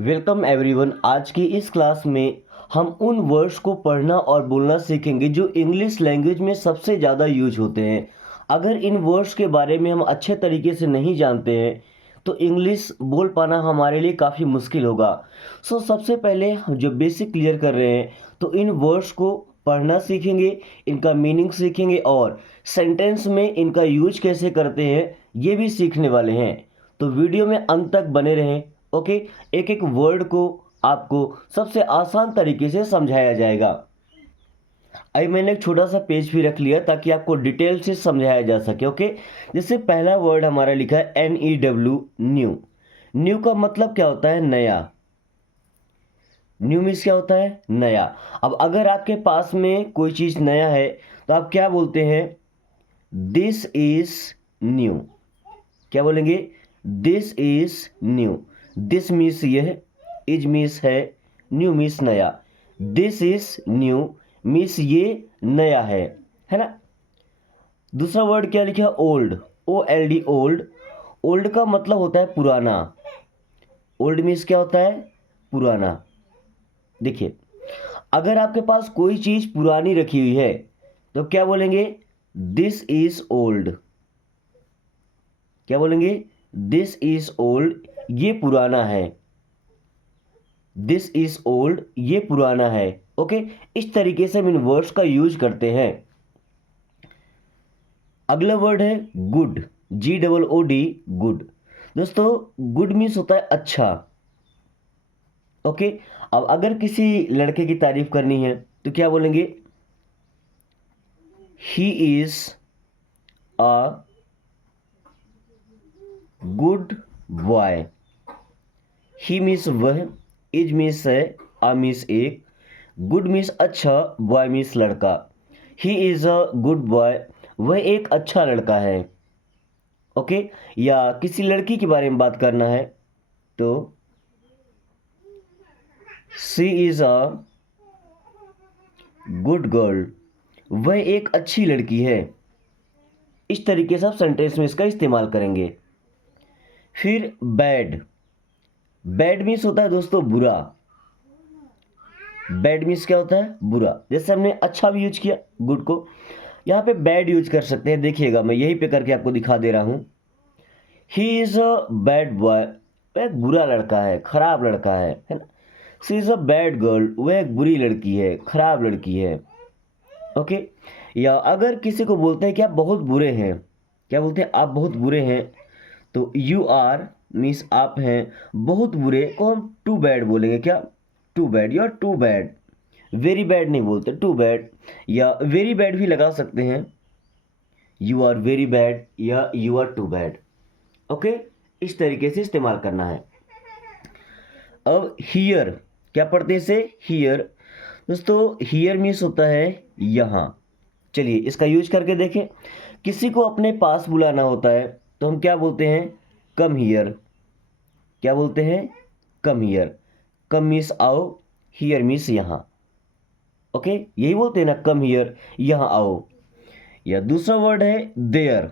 Welcome everyone. आज की इस क्लास में हम उन वर्ड्स को पढ़ना और बोलना सीखेंगे जो इंग्लिश लैंग्वेज में सबसे ज़्यादा यूज होते हैं। अगर इन वर्ड्स के बारे में हम अच्छे तरीके से नहीं जानते हैं तो इंग्लिश बोल पाना हमारे लिए काफ़ी मुश्किल होगा। सबसे पहले हम जो बेसिक क्लियर कर रहे हैं तो इन वर्ड्स को पढ़ना सीखेंगे, इनका मीनिंग सीखेंगे और सेंटेंस में इनका यूज कैसे करते हैं ये भी सीखने वाले हैं। तो वीडियो में अंत तक बने रहें। ओके, एक एक वर्ड को आपको सबसे आसान तरीके से समझाया जाएगा। अभी मैंने एक छोटा सा पेज भी रख लिया ताकि आपको डिटेल से समझाया जा सके। ओके, जैसे पहला वर्ड हमारा लिखा है NEW, न्यू। न्यू का मतलब क्या होता है? नया। न्यू मीन्स क्या होता है? नया। अब अगर आपके पास में कोई चीज़ नया है तो आप क्या बोलते हैं? This is new. क्या बोलेंगे? This is new. This means यह, इज मीन्स है, न्यू मीन्स नया। दिस इज न्यू मीन्स ये नया है ना। दूसरा वर्ड क्या लिखा? Old, OLD, old. ओल्ड का मतलब होता है पुराना। ओल्ड मीन्स क्या होता है? पुराना। देखिए, अगर आपके पास कोई चीज़ पुरानी रखी हुई है तो क्या बोलेंगे? This is old. क्या बोलेंगे? दिस इज ओल्ड, ये पुराना है। दिस इज ओल्ड, ये पुराना है। ओके, इस तरीके से हम इन वर्ड्स का यूज करते हैं। अगला वर्ड है गुड, GOOD, गुड। दोस्तों, गुड मीन्स होता है अच्छा। ओके, अब अगर किसी लड़के की तारीफ करनी है तो क्या बोलेंगे? He is a good boy. He means वह, इज मीन्स है, आ मीन्स एक, गुड मीन्स अच्छा, बॉय मीन्स लड़का। He is a good boy, वह एक अच्छा लड़का है। ओके, या किसी लड़की के बारे में बात करना है तो she is a good girl, वह एक अच्छी लड़की है। इस तरीके से आप सेंटेंस में इसका इस्तेमाल करेंगे। फिर बैड। बैड मीन्स होता है दोस्तों बुरा। बैड मीन्स क्या होता है? बुरा। जैसे हमने अच्छा भी यूज किया गुड को, यहाँ पे बैड यूज कर सकते हैं। देखिएगा, मैं यहीं पे करके आपको दिखा दे रहा हूँ। He is a bad boy, वह एक बुरा लड़का है, खराब लड़का है ना। She is a bad girl, वह एक बुरी लड़की है, खराब लड़की है। ओके, या अगर किसी को बोलते हैं कि आप बहुत बुरे हैं, क्या बोलते हैं? आप बहुत बुरे हैं। तो यू आर मीन्स आप हैं, बहुत बुरे को हम टू बैड बोलेंगे। क्या? Too bad, you are too bad. Very bad नहीं बोलते, टू बैड। या वेरी बैड भी लगा सकते हैं, यू आर वेरी बैड या you are too bad. Okay, इस तरीके से इस्तेमाल करना है। अब हियर, क्या पढ़ते हैं इसे? हियर। दोस्तों, हियर मीन्स होता है यहाँ। चलिए इसका यूज करके देखें। किसी को अपने पास बुलाना होता है तो हम क्या बोलते हैं? Come here. क्या बोलते हैं? Come here. कम मीन्स आओ, हियर मीन्स यहाँ। ओके, यही बोलते हैं ना, कम हियर, यहाँ आओ। या दूसरा वर्ड है देयर।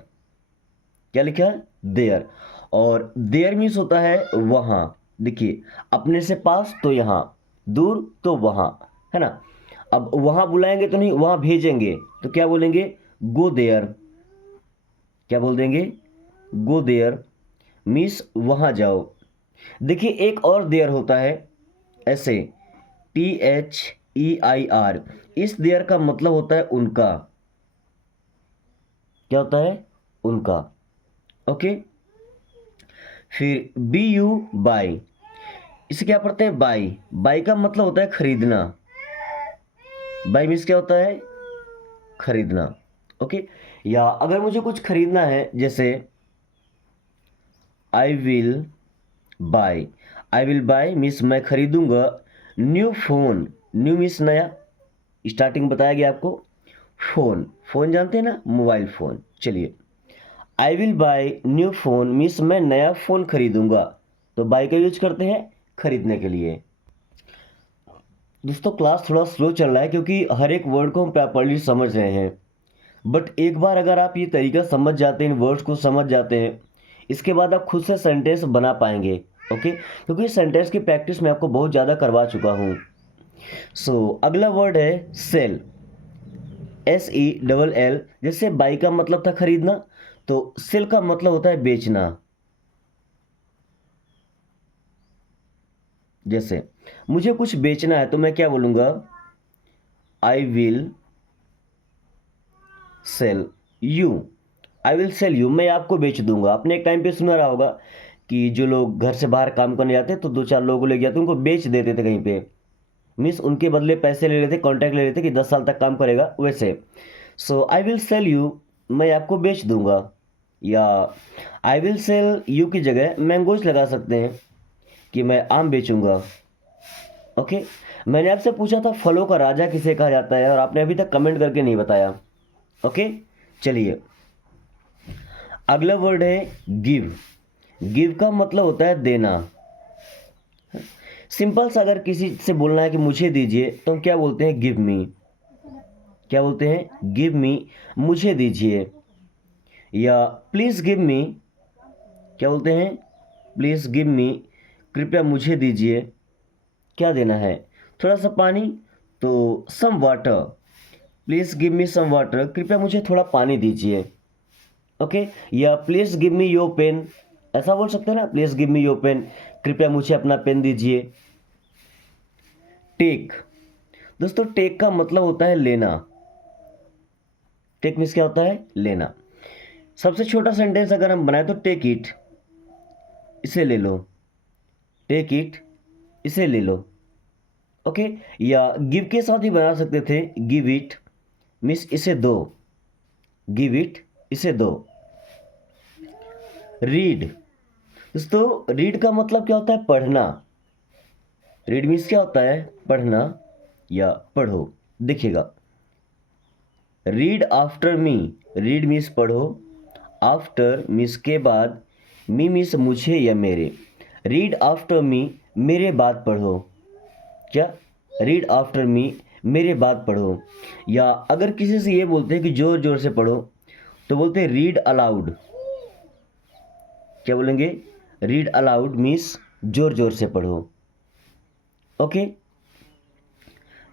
क्या लिखा है? देयर। और देयर मीन्स होता है वहाँ। देखिए, अपने से पास तो यहाँ, दूर तो वहाँ, है ना। अब वहाँ बुलाएंगे तो नहीं, वहाँ भेजेंगे तो क्या बोलेंगे? Go there. क्या बोल देंगे? गो देयर मीन्स वहाँ जाओ। देखिए, एक और देयर होता है ऐसे, THEIR। इस देयर का मतलब होता है उनका। क्या होता है? उनका। ओके, फिर BU, बाई। इसे क्या पढ़ते हैं? बाई। बाई का मतलब होता है खरीदना। बाई मीन्स क्या होता है? खरीदना। ओके, या अगर मुझे कुछ खरीदना है, जैसे I will buy. I will buy means मैं खरीदूंगा न्यू फोन। न्यू मीन्स नया, स्टार्टिंग बताया गया आपको। फोन, फोन जानते हैं ना, मोबाइल फोन। चलिए, I will buy new phone means मैं नया फोन खरीदूंगा। तो बाय का यूज करते हैं खरीदने के लिए। दोस्तों, क्लास थोड़ा स्लो चल रहा है क्योंकि हर एक वर्ड को हम प्रॉपर्ली समझ रहे हैं। बट एक बार अगर आप ये तरीका समझ जाते हैं, इन वर्ड्स को समझ जाते हैं, इसके बाद आप खुद से सेंटेंस बना पाएंगे। ओके, क्योंकि इस सेंटेंस की प्रैक्टिस मैं आपको बहुत ज़्यादा करवा चुका हूँ। अगला वर्ड है सेल, SELL। जैसे बाई का मतलब था खरीदना, तो सेल का मतलब होता है बेचना। जैसे मुझे कुछ बेचना है तो मैं क्या बोलूँगा, I will sell you. I will sell you, मैं आपको बेच दूंगा। आपने एक टाइम पे सुना रहा होगा कि जो लोग घर से बाहर काम करने जाते तो दो चार लोगों को ले जाते, उनको बेच देते थे कहीं पे, मीन्स उनके बदले पैसे ले लेते, कॉन्ट्रैक्ट ले लेते कि 10 साल तक काम करेगा, वैसे। आई विल सेल यू, मैं आपको बेच दूंगा। या आई विल सेल यू की जगह मैंगोज लगा सकते हैं कि मैं आम बेचूंगा। ओके, मैंने आपसे पूछा था फलों का राजा किसे कहा जाता है, और आपने अभी तक कमेंट करके नहीं बताया। ओके, चलिए अगला वर्ड है गिव। गिव का मतलब होता है देना। सिंपल सा अगर किसी से बोलना है कि मुझे दीजिए, तो हम क्या बोलते हैं, गिव मी। क्या बोलते हैं, गिव मी, मुझे दीजिए। या प्लीज़ गिव मी, क्या बोलते हैं, प्लीज़ गिव मी, कृपया मुझे दीजिए। क्या देना है, थोड़ा सा पानी, तो some water, please give me some water, कृपया मुझे थोड़ा पानी दीजिए। ओके, या please give me your pen, ऐसा बोल सकते हैं ना, please give me your pen, कृपया मुझे अपना पेन दीजिए। टेक, दोस्तों टेक का मतलब होता है लेना। टेक मीन्स क्या होता है, लेना। सबसे छोटा सेंटेंस अगर हम बनाए तो टेक इट, इसे ले लो। टेक इट, इसे ले लो। ओके, या गिव के साथ ही बना सकते थे, गिव इट मीन्स इसे दो। गिव इट, इसे दो। रीड, दोस्तों रीड का मतलब क्या होता है, पढ़ना। रीड मीन्स क्या होता है, पढ़ना या पढ़ो। देखिएगा, read after me, read means पढ़ो, आफ्टर मीन्स के बाद, मी मीन्स मुझे या मेरे। रीड आफ्टर मी, मेरे बाद पढ़ो। क्या, रीड आफ्टर मी, मेरे बाद पढ़ो। या अगर किसी से ये बोलते हैं कि जोर जोर से पढ़ो, तो बोलते हैं रीड अलाउड। क्या बोलेंगे, रीड अलाउड मीन्स जोर जोर से पढ़ो। ओके,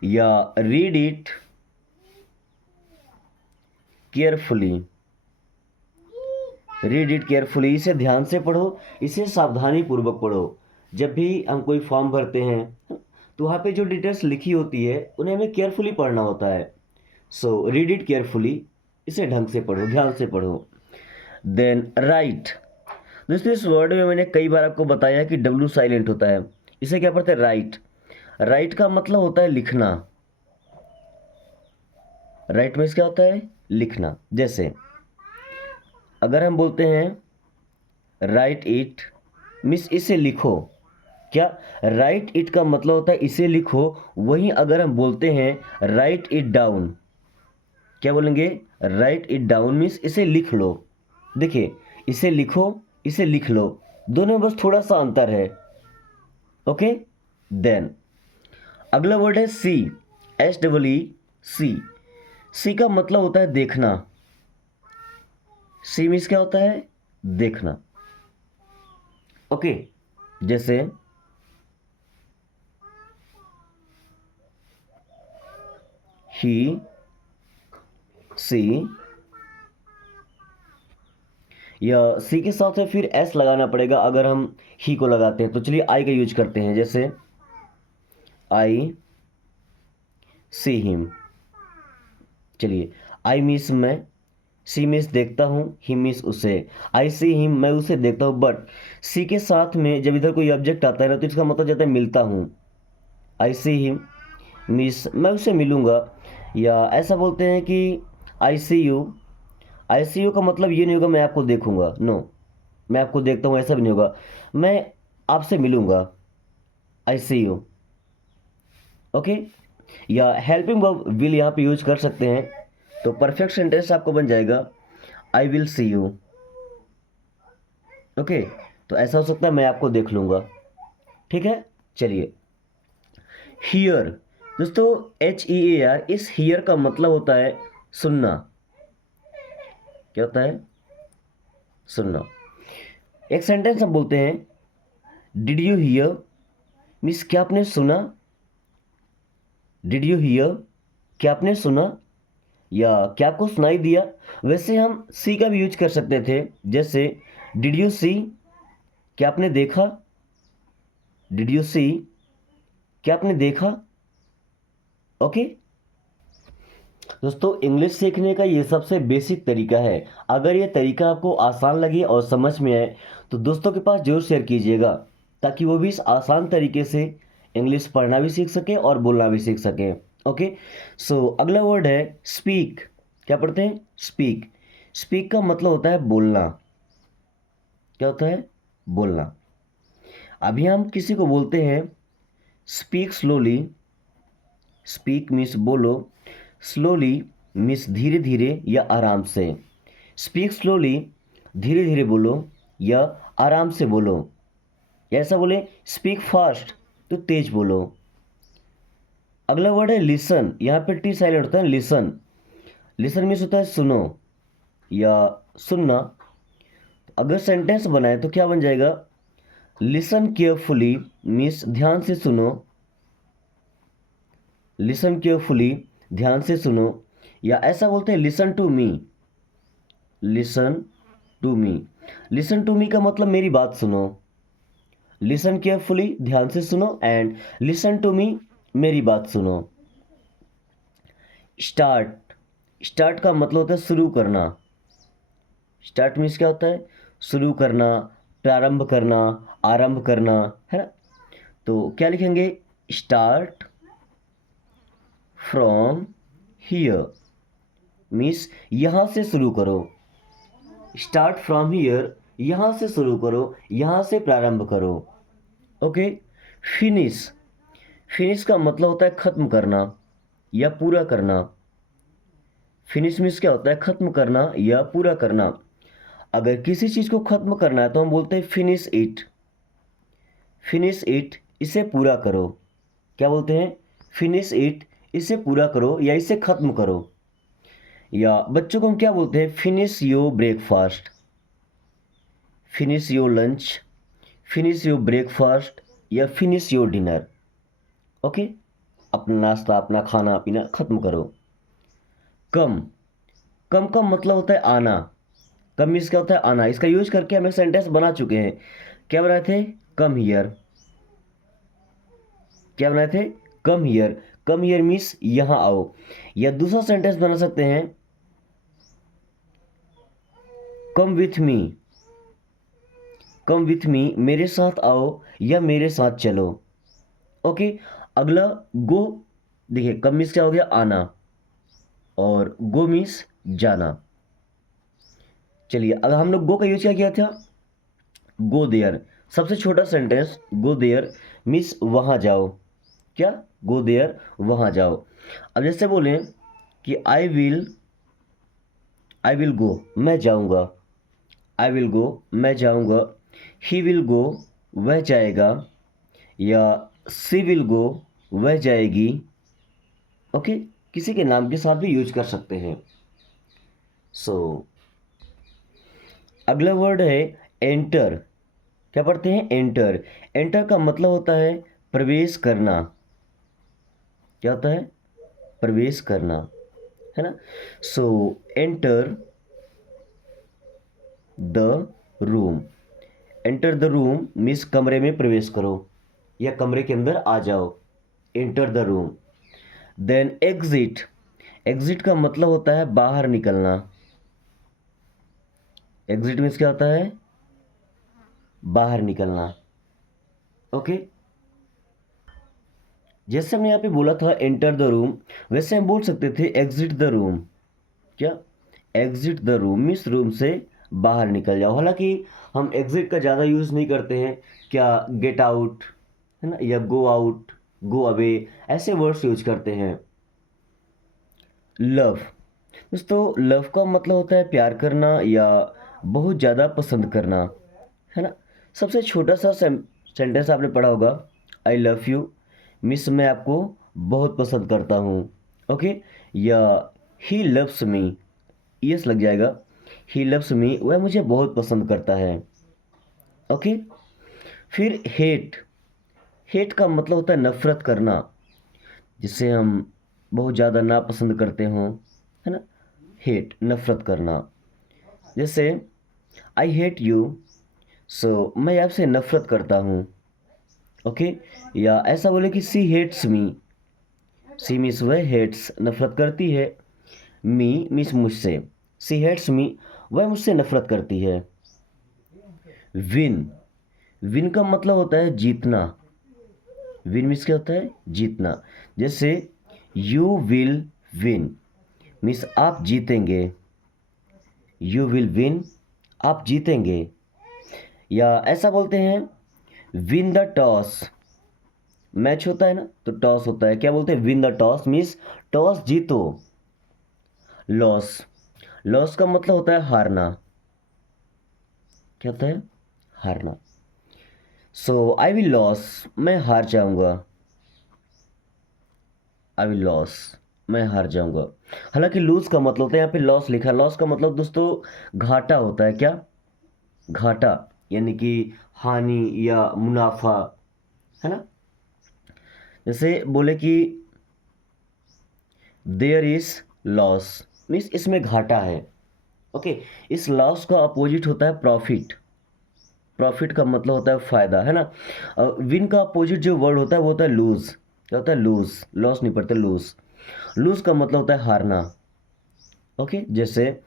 या read it carefully, read it carefully, इसे ध्यान से पढ़ो, इसे सावधानी पूर्वक पढ़ो। जब भी हम कोई फॉर्म भरते हैं तो वहाँ पे जो डिटेल्स लिखी होती है उन्हें हमें केयरफुली पढ़ना होता है। रीड इट केयरफुली, इसे ढंग से पढ़ो, ध्यान से पढ़ो। देन राइट, दोस्तों इस वर्ड में मैंने कई बार आपको बताया कि डब्ल्यू साइलेंट होता है, इसे क्या पढ़ते हैं, राइट। राइट का मतलब होता है लिखना। राइट मीन्स क्या होता है, लिखना। जैसे अगर हम बोलते हैं राइट इट मीन्स इसे लिखो। क्या, राइट इट का मतलब होता है इसे लिखो। वहीं अगर हम बोलते हैं राइट इट डाउन, क्या बोलेंगे, राइट इट डाउन मीन्स इसे लिख लो। देखिए, इसे लिखो, इसे लिख लो, दोनों में बस थोड़ा सा अंतर है। ओके, देन अगला वर्ड है सी, SEE। सी का मतलब होता है देखना। सी मीन्स क्या होता है, देखना। ओके, जैसे ही सी, या सी के साथ में फिर एस लगाना पड़ेगा अगर हम ही को लगाते हैं। तो चलिए आई का यूज करते हैं। जैसे आई सी हिम, चलिए आई मीन्स मैं, सी मीन्स देखता हूँ, ही मीन्स उसे। आई सी हिम, मैं उसे देखता हूँ। बट सी के साथ में जब इधर कोई ऑब्जेक्ट आता है ना, तो इसका मतलब जाता है मिलता हूँ। आई सी हिम मीन्स मैं उसे मिलूँगा। या ऐसा बोलते हैं कि आई सी यू, आई सी यू का मतलब ये नहीं होगा मैं आपको देखूंगा, नो, मैं आपको देखता हूँ ऐसा भी नहीं होगा, मैं आपसे मिलूंगा। आई सी यू। ओके, या हेल्पिंग वर्ब विल यहाँ पे यूज कर सकते हैं, तो परफेक्ट सेंटेंस आपको बन जाएगा I will see you. Okay, तो ऐसा हो सकता है मैं आपको देख लूंगा। ठीक है, चलिए हियर, दोस्तों HEAR, इस हियर का मतलब होता है सुनना। क्या होता है, सुनना। एक सेंटेंस हम बोलते हैं डिड यू हियर मीन्स क्या आपने सुना, डिड यू हियर क्या आपने सुना या क्या आपको सुनाई दिया। वैसे हम सी का भी यूज कर सकते थे, जैसे डिड यू सी क्या आपने देखा, डिड यू सी क्या आपने देखा। ओके दोस्तों, इंग्लिश सीखने का ये सबसे बेसिक तरीका है। अगर ये तरीका आपको आसान लगे और समझ में आए तो दोस्तों के पास जरूर शेयर कीजिएगा, ताकि वो भी इस आसान तरीके से इंग्लिश पढ़ना भी सीख सके और बोलना भी सीख सके। ओके सो अगला वर्ड है स्पीक। क्या पढ़ते हैं, स्पीक। स्पीक का मतलब होता है बोलना। क्या होता है, बोलना। अभी हम किसी को बोलते हैं स्पीक स्लोली, स्पीक मीन्स बोलो, स्लोली मीन्स धीरे धीरे या आराम से। स्पीक स्लोली धीरे धीरे बोलो या आराम से बोलो, या ऐसा बोले स्पीक फास्ट तो तेज बोलो। अगला वर्ड है लिसन। यहाँ पे टी साइलेंट होता है, लिसन। लिसन मीन्स होता है सुनो या सुनना। अगर सेंटेंस बनाए तो क्या बन जाएगा, लिसन केयरफुली मीन्स ध्यान से सुनो, लिसन केयरफुली ध्यान से सुनो, या ऐसा बोलते हैं listen to me, listen to me. Listen to me का मतलब मेरी बात सुनो, लिसन केयरफुली ध्यान से सुनो, एंड लिसन टू मी मेरी बात सुनो। स्टार्ट। स्टार्ट का मतलब होता है शुरू करना। स्टार्ट मीन्स क्या होता है, शुरू करना, प्रारंभ करना, आरंभ करना, है ना। तो क्या लिखेंगे, स्टार्ट फ्रॉम हियर मीन्स यहां से शुरू करो। स्टार्ट फ्रॉम हियर यहां से शुरू करो, यहां से प्रारंभ करो। Okay finish. फिनिश का मतलब होता है खत्म करना या पूरा करना। फिनिश मीन्स क्या होता है, खत्म करना या पूरा करना। अगर किसी चीज को खत्म करना है तो हम बोलते हैं फिनिश इट, फिनिश इट इसे पूरा करो। क्या बोलते हैं, फिनिश इट इसे पूरा करो या इसे खत्म करो। या बच्चों को हम क्या बोलते हैं, finish your breakfast, finish your lunch, finish your breakfast या फिनिश योर डिनर। ओके अपना नाश्ता अपना खाना पीना खत्म करो। कम। कम का मतलब होता है आना। कम मीन्स क्या होता है, आना। इसका यूज करके हम एक सेंटेंस बना चुके हैं। क्या बनाए थे, कम हियर। क्या बनाए थे, come here. Come here means यहां आओ। या दूसरा सेंटेंस बना सकते हैं, come with me, come with me मेरे साथ आओ या मेरे साथ चलो। ओके अगला गो। देखिए कम मीन्स क्या हो गया, आना, और गो मीन्स जाना। चलिए अगर हम लोग गो का यूज क्या किया था, गो देयर। सबसे छोटा सेंटेंस गो देयर मीन्स वहां जाओ। क्या, गो देयर वहां जाओ। अब जैसे बोले कि आई विल गो मैं जाऊंगा, आई विल गो मैं जाऊंगा। ही विल गो वह जाएगा, या सी विल गो वह जाएगी। ओके किसी के नाम के साथ भी यूज कर सकते हैं। सो अगला वर्ड है एंटर। क्या पढ़ते हैं, एंटर। एंटर का मतलब होता है प्रवेश करना। क्या होता है, प्रवेश करना, है ना। सो enter the room. Enter the room means कमरे में प्रवेश करो या कमरे के अंदर आ जाओ, enter the room. Then exit. Exit का मतलब होता है बाहर निकलना। एग्जिट मीन्स क्या होता है, बाहर निकलना। ओके जैसे हमने यहाँ पे बोला था एंटर द रूम, वैसे हम बोल सकते थे एग्जिट द रूम। क्या, exit the room means room से बाहर निकल जाओ। हालांकि हम एग्जिट का ज़्यादा यूज़ नहीं करते हैं। क्या, गेट आउट, है ना, या गो आउट, गो अवे, ऐसे वर्ड्स यूज करते हैं। लव। दोस्तों लव का मतलब होता है प्यार करना या बहुत ज़्यादा पसंद करना, है ना। सबसे छोटा सा सेंटेंस आपने पढ़ा होगा, आई लव यू मिस मैं आपको बहुत पसंद करता हूँ। ओके या ही लव्स मी, यस लग जाएगा, ही लव्स मी वह मुझे बहुत पसंद करता है। ओके फिर हेट, हेट का मतलब होता है नफरत करना, जिसे हम बहुत ज़्यादा नापसंद करते हों, है ना। हेट नफरत करना, जैसे आई हेट यू, सो मैं आपसे नफरत करता हूँ। ओके, या ऐसा बोले कि सी हेट्स मी, सी मीन्स वह हेट्स नफरत करती है, मी मीन्स मुझसे, सी हेट्स मी वह मुझसे नफरत करती है। विन, विन का मतलब होता है जीतना, विन मीन्स क्या होता है जीतना, जैसे यू विल विन मीन्स आप जीतेंगे, यू विल विन आप जीतेंगे। या ऐसा बोलते हैं विन द टॉस, मैच होता है ना तो टॉस होता है, क्या बोलते हैं win the toss means toss जीतो। लॉस, लॉस का मतलब होता है हारना, क्या होता है हारना। सो आई विल लॉस मैं हार जाऊंगा, आई विल लॉस मैं हार जाऊंगा। हालांकि लूज का मतलब होता है, यहाँ पे लॉस लिखा, लॉस का मतलब दोस्तों घाटा होता है, क्या घाटा, यानी कि हानि या मुनाफा, है ना। जैसे बोले कि देयर इज लॉस मीन्स इसमें घाटा है। ओके, इस लॉस का अपोजिट होता है प्रॉफिट, प्रॉफिट का मतलब होता है फायदा, है ना। विन का अपोजिट जो वर्ड होता है वो होता है लूज, क्या होता है लूज, लॉस नहीं पढ़ते लूज, लूज का मतलब होता है हारना। ओके, जैसे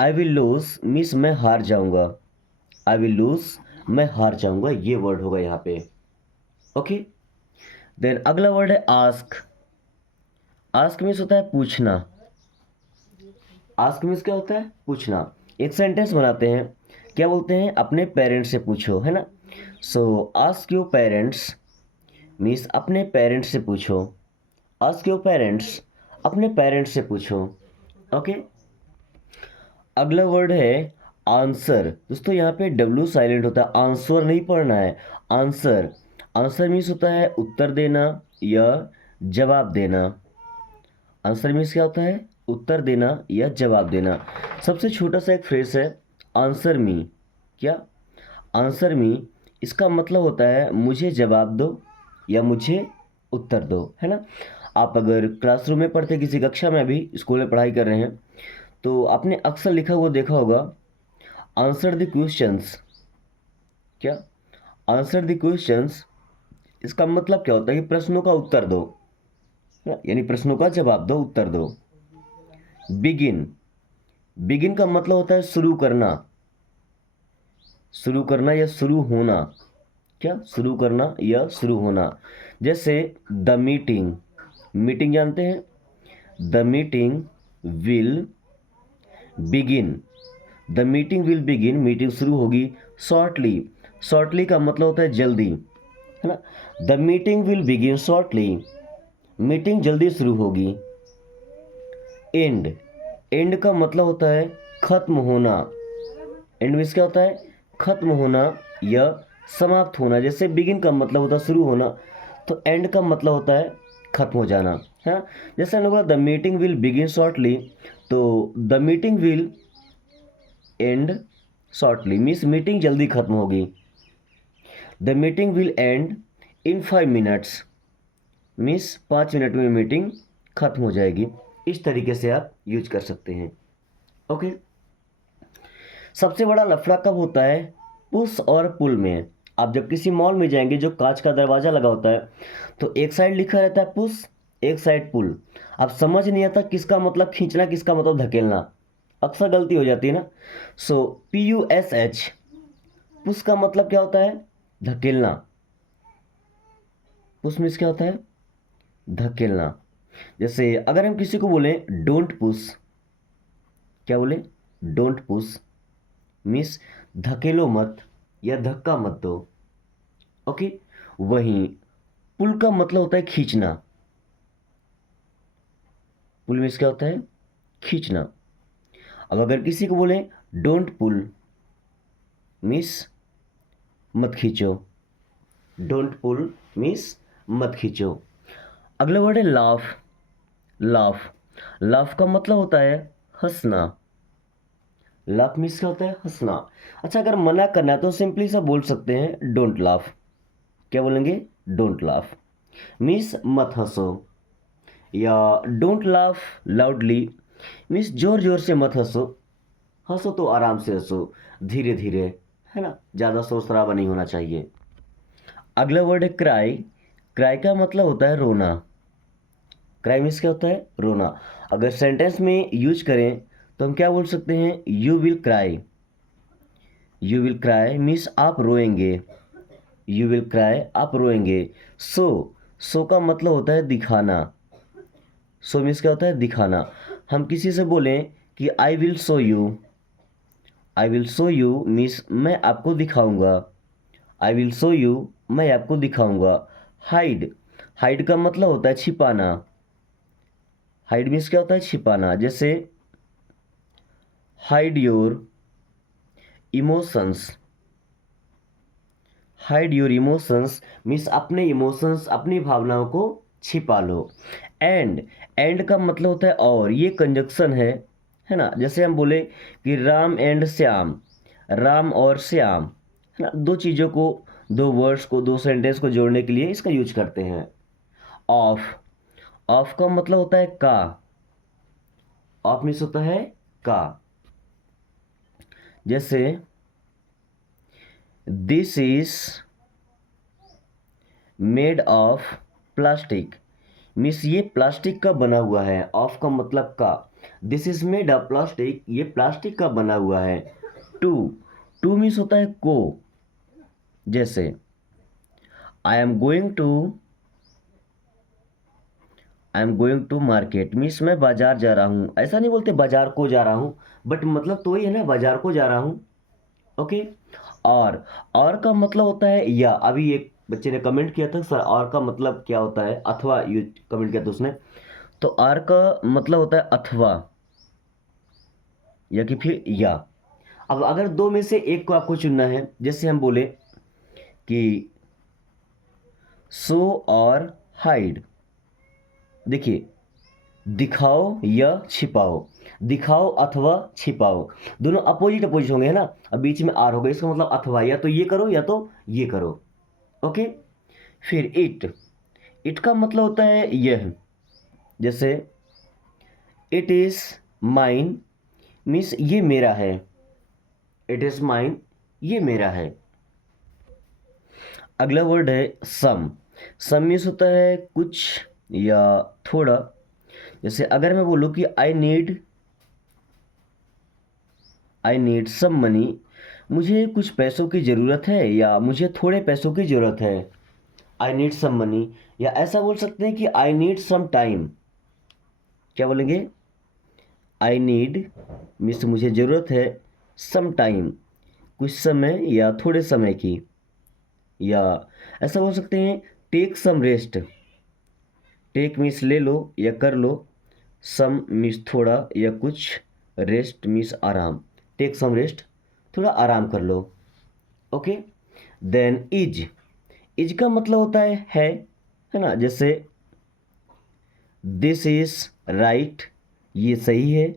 आई विल लूज मीन्स मैं हार जाऊंगा, आई विल लूज मैं हार जाऊंगा, ये वर्ड होगा यहाँ पे। ओके, देन अगला वर्ड है आस्क, आस्क मीन्स होता है पूछना, आस्क मीन्स क्या होता है पूछना। एक सेंटेंस बनाते हैं, क्या बोलते हैं अपने पेरेंट्स से पूछो, है ना। सो आस्क योर पेरेंट्स मीन्स अपने पेरेंट्स से पूछो, आस्क योर पेरेंट्स अपने पेरेंट्स से पूछो। ओके, अगला वर्ड है आंसर, दोस्तों यहाँ पे डब्ल्यू साइलेंट होता है, आंसर नहीं पढ़ना है, आंसर, आंसर मीन्स होता है उत्तर देना या जवाब देना, आंसर मीन्स क्या होता है उत्तर देना या जवाब देना। सबसे छोटा सा एक फ्रेज है आंसर मी, क्या आंसर मी, इसका मतलब होता है मुझे जवाब दो या मुझे उत्तर दो, है ना। आप अगर क्लासरूम में पढ़ते, किसी कक्षा में भी स्कूल में पढ़ाई कर रहे हैं, तो आपने अक्सर लिखा हुआ देखा होगा आंसर द क्वेश्चंस, क्या आंसर द क्वेश्चंस, इसका मतलब क्या होता है कि प्रश्नों का उत्तर दो, यानी प्रश्नों का जवाब दो उत्तर दो। बिगिन, बिगिन का मतलब होता है शुरू करना, शुरू करना या शुरू होना, क्या शुरू करना या शुरू होना। जैसे द मीटिंग, मीटिंग जानते हैं, the meeting will begin, the meeting will begin meeting शुरू होगी शॉर्टली, शॉर्टली का मतलब होता है जल्दी, है ना। The meeting will begin shortly meeting जल्दी शुरू होगी। एंड, एंड का मतलब होता है खत्म होना, एंड मीन्स क्या होता है खत्म होना या समाप्त होना। जैसे बिगिन का मतलब होता है शुरू होना, तो एंड का मतलब होता है खत्म हो जाना, है ना। जैसे हम लोग the meeting will begin shortly, तो the meeting will end shortly means meeting जल्दी खत्म होगी। The meeting will end in 5 minutes means 5 minute में मीटिंग खत्म हो जाएगी। इस तरीके से आप यूज कर सकते हैं। ओके, सबसे बड़ा लफड़ा कब होता है पुश और पुल में। आप जब किसी मॉल में जाएंगे, जो कांच का दरवाजा लगा होता है, तो एक साइड लिखा रहता है पुश, एक साइड पुल, अब समझ नहीं आता किसका मतलब खींचना किसका मतलब धकेलना, अक्सर गलती हो जाती है ना। सो PUSH, पुश का मतलब क्या होता है धकेलना, पुश मीन्स क्या होता है धकेलना। जैसे अगर हम किसी को बोले डोंट पुश, क्या बोले डोंट पुश मीन्स धकेलो मत या धक्का मत दो। ओके, वहीं पुल का मतलब होता है खींचना, पुल मीन्स क्या होता है खींचना। अब अगर किसी को बोले डोंट पुल मीन्स मत खींचो, डोंट पुल मीन्स मत खींचो। अगला वर्ड है लाफ, लाफ, लाफ का मतलब होता है हंसना, लाफ मीन्स क्या होता है हंसना। अच्छा, अगर मना करना है तो सिंपली सा बोल सकते हैं डोंट लाफ, क्या बोलेंगे? Don't laugh. मीन्स मत हंसो, या डोंट लाफ लाउडली मीन्स जोर जोर से मत हंसो, हंसो तो आराम से हंसो, धीरे धीरे, है ना, ज़्यादा शोर शराबा नहीं होना चाहिए। अगला वर्ड है क्राई। क्राई का मतलब होता है रोना। क्राई मीन्स क्या होता है? रोना। अगर सेंटेंस में यूज करें तो हम क्या बोल सकते हैं? You will cry. You will cry means आप रोएंगे। यू विल क्राई, आप रोएंगे। सो, सो का मतलब होता है दिखाना। सो मीन्स क्या होता है? दिखाना। हम किसी से बोलें कि I will show you. I will show you means मैं आपको दिखाऊंगा। आई विल शो यू, मैं आपको दिखाऊंगा। हाइड, हाइड का मतलब होता है छिपाना। हाइड मीन्स क्या होता है? छिपाना। जैसे hide your emotions. Hide your emotions means अपने इमोशंस, अपनी भावनाओं को छिपा लो। एंड, एंड का मतलब होता है और, ये कंजक्शन है ना। जैसे हम बोले कि राम एंड श्याम, राम और श्याम, है ना, दो चीज़ों को, दो वर्ड्स को, दो सेंटेंस को जोड़ने के लिए इसका यूज करते हैं। ऑफ, ऑफ का मतलब होता है का। ऑफ मीन्स होता है का। जैसे this is made of plastic means ये प्लास्टिक का बना हुआ है। ऑफ का मतलब का। This is made of plastic, ये प्लास्टिक का बना हुआ है। टू, टू मीन्स होता है को। जैसे I am going to market means मैं बाजार जा रहा हूँ। ऐसा नहीं बोलते बाजार को जा रहा हूँ, बट मतलब तो ही है ना, बाजार को जा रहा हूँ। ओके। और का मतलब होता है या। अभी एक बच्चे ने कमेंट किया था सर और का मतलब क्या होता है? अथवा यूज कमेंट किया था उसने। तो आर का मतलब होता है अथवा, या कि फिर या। अब अगर दो में से एक को आपको चुनना है, जैसे हम बोले कि शो और हाइड, देखिए, दिखाओ या छिपाओ, दिखाओ अथवा छिपाओ, दोनों अपोजिट अपोजिट होंगे, है ना। अब बीच में आर होगा, इसका मतलब अथवा, या तो ये करो या तो ये करो। ओके। फिर इट, इट का मतलब होता है यह। जैसे इट इज माइन मीन्स ये मेरा है। इट इज माइन, ये मेरा है। अगला वर्ड है सम। सम मीन्स होता है कुछ या थोड़ा। जैसे अगर मैं बोलूँ कि आई नीड सम मनी, मुझे कुछ पैसों की ज़रूरत है, या मुझे थोड़े पैसों की ज़रूरत है। I need some money. या ऐसा बोल सकते हैं कि आई नीड सम टाइम। क्या बोलेंगे? आई नीड मीन्स मुझे ज़रूरत है, सम टाइम कुछ समय या थोड़े समय की। या ऐसा बोल सकते हैं take some rest. Take means ले लो या कर लो, सम मीन्स थोड़ा या कुछ, रेस्ट मीन्स आराम। टेक सम रेस्ट, थोड़ा आराम कर लो। ओके। देन इज, इज का मतलब होता है ना। जैसे दिस इज राइट, ये सही है,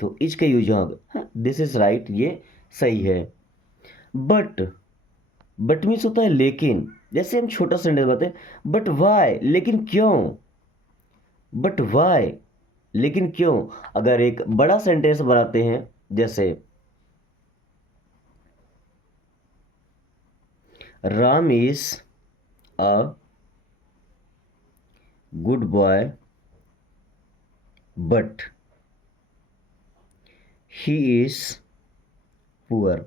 तो इज का यूज होगा, दिस इज राइट, ये सही है। बट, बट मीन्स होता है लेकिन। जैसे हम छोटा सेंटेंस बताते हैं, बट वाई, लेकिन क्यों। बट वाई, लेकिन क्यों। अगर एक बड़ा सेंटेंस बनाते हैं, जैसे Ram is a good boy but he is poor.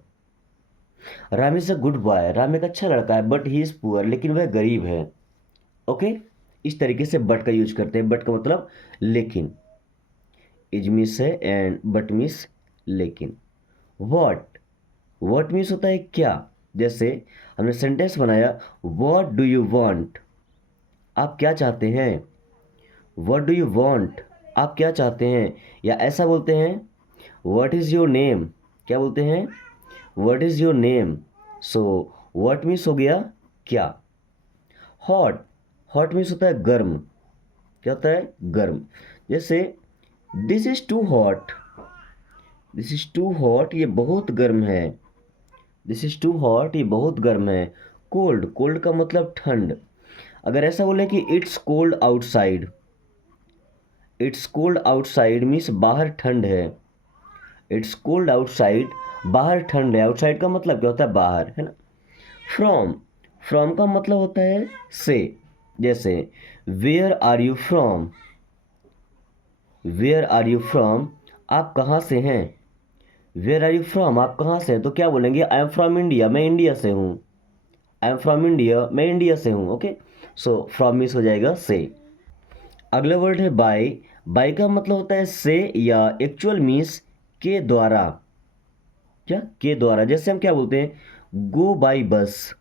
Ram is a good boy, Ram एक अच्छा लड़का है, बट ही इज पुअर, लेकिन वह गरीब है। ओके। इस तरीके से बट का यूज करते हैं। बट का मतलब लेकिन। इज मीन्स है एंड बट मीन्स लेकिन। वॉट, वॉट मीन्स होता है क्या। जैसे हमने सेंटेंस बनाया, वॉट डू यू वॉन्ट, आप क्या चाहते हैं। वॉट डू यू वॉन्ट, आप क्या चाहते हैं। या ऐसा बोलते हैं व्हाट इज़ योर नेम, क्या बोलते हैं? What is your name. So what means हो गया क्या। हॉट, हॉट मीन्स होता है गर्म। क्या होता है? गर्म। जैसे this is too hot, this is too hot, ये बहुत गर्म है। दिस इज टू हॉट, ये बहुत गर्म है। कोल्ड, कोल्ड का मतलब ठंड। अगर ऐसा बोले कि it's cold outside, it's cold outside means बाहर ठंड है। इट्स कोल्ड आउटसाइड, बाहर ठंड है। आउटसाइड का मतलब क्या होता है? बाहर, है ना। फ्रॉम, फ्रॉम का मतलब होता है से। जैसे where are you from, where are you from, आप कहाँ से हैं। वेयर आर यू फ्रॉम, आप कहाँ से हैं, तो क्या बोलेंगे? आई एम फ्रॉम इंडिया, मैं इंडिया से हूँ। आई एम फ्रॉम इंडिया, मैं इंडिया से हूँ। ओके, सो फ्रॉम मीन्स हो जाएगा से। अगला वर्ड है बाय। बाय का मतलब होता है से या एक्चुअल मीन्स के द्वारा। क्या? के द्वारा। जैसे हम क्या बोलते हैं? गो बाय बस,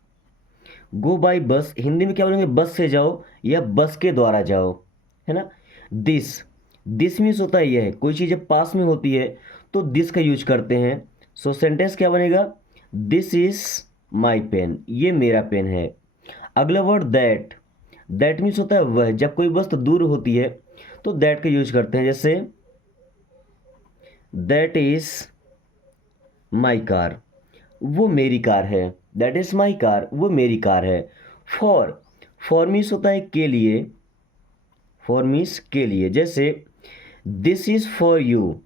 गो बाय बस हिंदी में क्या बोलेंगे? बस से जाओ या बस के द्वारा जाओ, है ना। दिस, दिस मीन्स होता है यह। कोई चीज़ जब पास में होती है तो दिस का यूज करते हैं। सो सेंटेंस क्या बनेगा? दिस इज माई पेन, ये मेरा पेन है। अगला वर्ड दैट। दैट मीन्स होता है वह। जब कोई वस्तु दूर होती है तो दैट का यूज करते हैं। जैसे दैट इज माई कार, वो मेरी कार है। दैट इज माई कार, वो मेरी कार है। फॉर, फॉर मीन्स होता है के लिए। फॉर मीन्स के लिए। जैसे this is for you,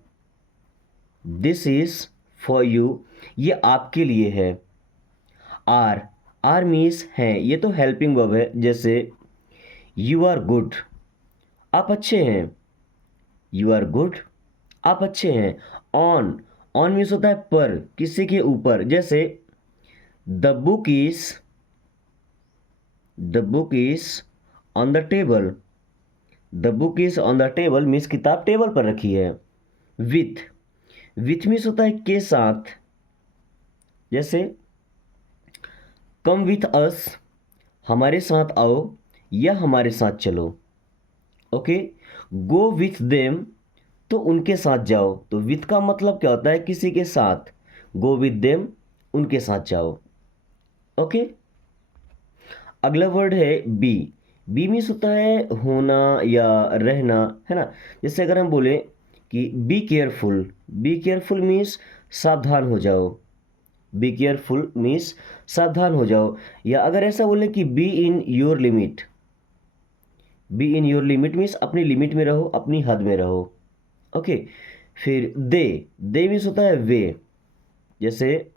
this is for you, ये आपके लिए है। आर, आर मीन्स है, ये तो हेल्पिंग वर्ब है। जैसे यू आर गुड, आप अच्छे हैं। यू आर गुड, आप अच्छे हैं। ऑन, ऑन मीन्स होता है पर, किसी के ऊपर। जैसे the book is, the book is on the table, the book is on the table means किताब टेबल पर रखी है। विथ, विथ मीन्स होता है के साथ। जैसे कम विथ अस, हमारे साथ आओ या हमारे साथ चलो। ओके, गो विथ देम, तो उनके साथ जाओ। तो विथ का मतलब क्या होता है? किसी के साथ। गो विथ देम, उनके साथ जाओ। ओके, अगला वर्ड है बी। बी मीन्स होता है होना या रहना, है ना। जैसे अगर हम बोले कि be careful, be careful means सावधान हो जाओ। बी केयरफुल मीन्स सावधान हो जाओ। या अगर ऐसा बोले कि be in your limit, be in your limit means अपनी लिमिट में रहो, अपनी हद में रहो। ओके, फिर दे मीन्स होता है वे। जैसे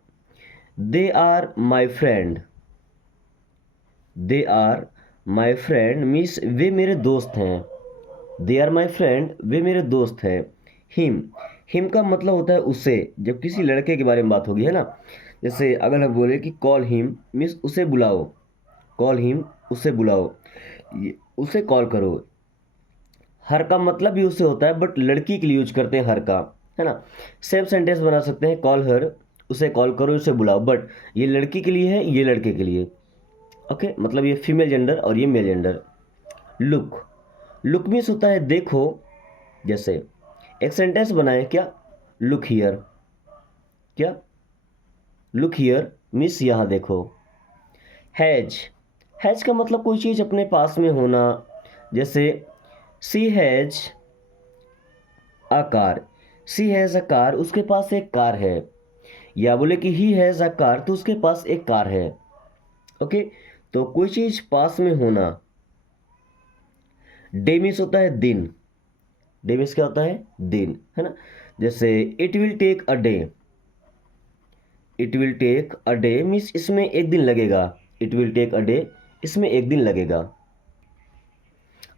they are my friend, they are my friend means वे मेरे दोस्त हैं। दे आर माई फ्रेंड, वे मेरे दोस्त हैं। हिम, हिम का मतलब होता है उसे। जब किसी लड़के के बारे में बात होगी, है ना। जैसे अगर हम बोले कि कॉल हिम मीन्स उसे बुलाओ, कॉल हिम उसे बुलाओ, उसे कॉल करो। हर का मतलब भी उससे होता है, बट लड़की के लिए यूज करते हैं हर का, है ना। सेम सेंटेंस बना सकते हैं, कॉल हर, उसे कॉल करो, उसे बुलाओ, बट ये लड़की के लिए है, ये लड़के के लिए। ओके, मतलब ये फीमेल जेंडर और ये male gender. Look, look means होता है देखो। जैसे एक सेंटेंस बनाए, क्या? लुक हियर, क्या? लुक हियर मीन्स यहाँ देखो। हैज, हैज का मतलब कोई चीज़ अपने पास में होना। जैसे she has a car, she has a car, उसके पास एक कार है। या बोले कि ही हैज अ कार, तो उसके पास एक कार है। ओके, तो कोई चीज़ पास में होना। डे मीन्स होता है दिन, डे मीन्स क्या होता है? दिन, है ना। जैसे it will take a day, it will take a day means इसमें एक दिन लगेगा। It will take a day, इसमें एक दिन लगेगा।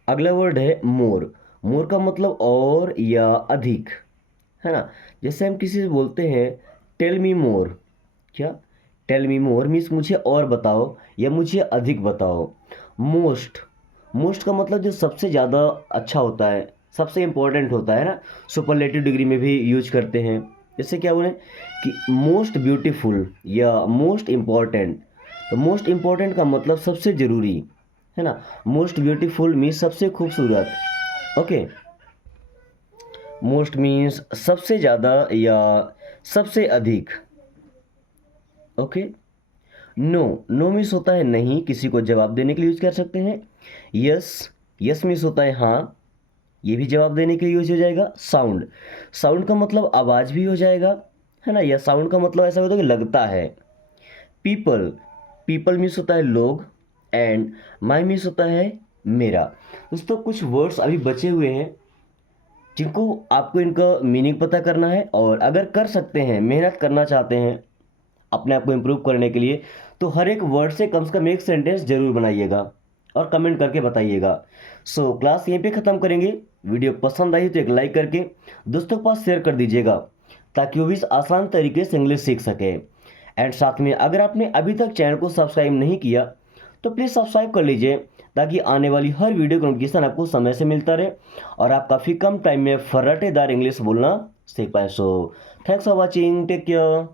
अगला वर्ड है मोर। मोर का मतलब और या अधिक, है ना। जैसे हम किसी से बोलते हैं टेल मी मोर, क्या? टेल मी मोर मीन्स मुझे और बताओ या मुझे अधिक बताओ। मोस्ट, मोस्ट का मतलब जो सबसे ज़्यादा अच्छा होता है, सबसे इम्पोर्टेंट होता है ना। सुपरलेटिव डिग्री में भी यूज करते हैं। जैसे क्या बोले कि मोस्ट ब्यूटीफुल या मोस्ट इम्पॉर्टेंट। तो मोस्ट इम्पॉर्टेंट का मतलब सबसे ज़रूरी, है ना। मोस्ट ब्यूटीफुल मीन्स सबसे खूबसूरत। ओके, मोस्ट मीन्स सबसे ज़्यादा या सबसे अधिक। ओके, नो, नो मीन्स होता है नहीं, किसी को जवाब देने के लिए यूज कर सकते हैं। यस, यस मीन्स होता है हाँ, ये भी जवाब देने के लिए यूज हो जाएगा। साउंड, साउंड का मतलब आवाज़ भी हो जाएगा, है ना। या साउंड का मतलब ऐसा होता है कि लगता है। पीपल, पीपल मीन्स होता है लोग, एंड माई मीन्स होता है मेरा। दोस्तों कुछ वर्ड्स अभी बचे हुए हैं जिनको आपको इनका मीनिंग पता करना है, और अगर कर सकते हैं, मेहनत करना चाहते हैं अपने आप को इम्प्रूव करने के लिए, तो हर एक वर्ड से कम एक सेंटेंस जरूर बनाइएगा और कमेंट करके बताइएगा। सो क्लास यहीं पे ख़त्म करेंगे। वीडियो पसंद आई तो एक लाइक करके दोस्तों के पास शेयर कर दीजिएगा, ताकि वो भी इस आसान तरीके से इंग्लिश सीख सके। एंड साथ में अगर आपने अभी तक चैनल को सब्सक्राइब नहीं किया तो प्लीज़ सब्सक्राइब कर लीजिए, ताकि आने वाली हर वीडियो का नोटिफिकेशन आपको समय से मिलता रहे और आप काफ़ी कम टाइम में फर्राटेदार इंग्लिश बोलना सीख पाए। So thanks for watching, take care.